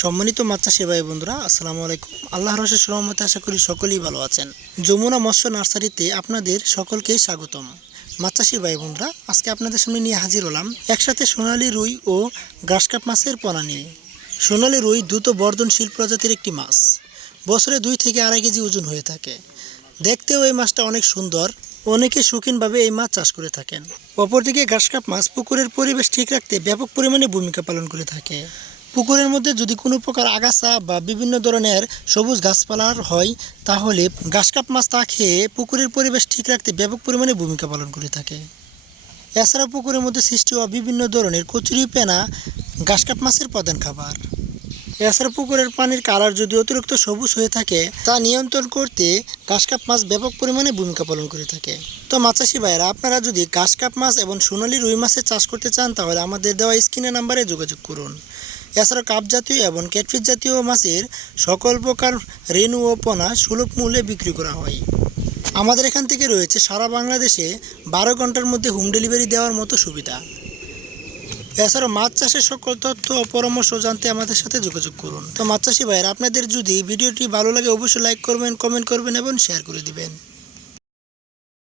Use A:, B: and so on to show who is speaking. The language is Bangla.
A: সম্মানিত মাছ ভাই বন্ধুরা, আসসালামু আলাইকুম। আল্লাহ রসের সহমতে আশা করি সকলেই ভালো আছেন। যমুনা মৎস্য নার্সারিতে আপনাদের সকলকেই স্বাগতম। মাছ চাষি ভাই বন্ধুরা, আজকে আপনাদের সামনে নিয়ে হাজির হলাম একসাথে সোনালি রুই ও গ্রাসকাপ মাছের পোনা নিয়ে। সোনালি রুই দ্রুত বর্ধনশীল প্রজাতির একটি মাছ। বছরে দুই থেকে আড়াই কেজি ওজন হয়ে থাকে। দেখতেও এই মাছটা অনেক সুন্দর, অনেকে শৌখিনভাবে এই মাছ চাষ করে থাকেন। অপরদিকে ঘাসকাপ মাছ পুকুরের পরিবেশ ঠিক রাখতে ব্যাপক পরিমাণে ভূমিকা পালন করে থাকে। পুকুরের মধ্যে যদি কোনো প্রকার আগাছা বা বিভিন্ন ধরনের সবুজ গাছপালার হয়, তাহলে ঘাসকাপ মাছ তা খেয়ে পুকুরের পরিবেশ ঠিক রাখতে ব্যাপক পরিমাণে ভূমিকা পালন করে থাকে। এছাড়া পুকুরের মধ্যে সৃষ্টি হওয়া বিভিন্ন ধরনের কচুরি, পেনা ঘাসকাপ মাছের প্রধান খাবার। এছাড়া পুকুরের পানির কালার যদি অতিরিক্ত সবুজ হয়ে থাকে, তা নিয়ন্ত্রণ করতে ঘাসকাপ মাছ ব্যাপক পরিমাণে ভূমিকা পালন করে থাকে। তো মাছাশি ভাইয়েরা, আপনারা যদি ঘাসকাপ মাছ এবং সোনালী রুই মাছের চাষ করতে চান, তাহলে আমাদের দেওয়া স্ক্রিনের নাম্বারে যোগাযোগ করুন। এছাড়া কাপ জাতীয় এবং ক্যাটফিস জাতীয় মাছের সকল প্রকার রেণু ও পোনা সুলভ মূল্যে বিক্রি করা হয়। আমাদের এখান থেকে রয়েছে সারা বাংলাদেশে বারো ঘণ্টার মধ্যে হোম ডেলিভারি দেওয়ার মতো সুবিধা। এছাড়া মাছ চাষের সকল তথ্য ও পরামর্শ জানতে আমাদের সাথে যোগাযোগ করুন। তো মাছ চাষি ভাইয়ের, আপনাদের যদি ভিডিওটি ভালো লাগে, অবশ্যই লাইক করবেন কমেন্ট করবেন এবং শেয়ার করে দিবেন।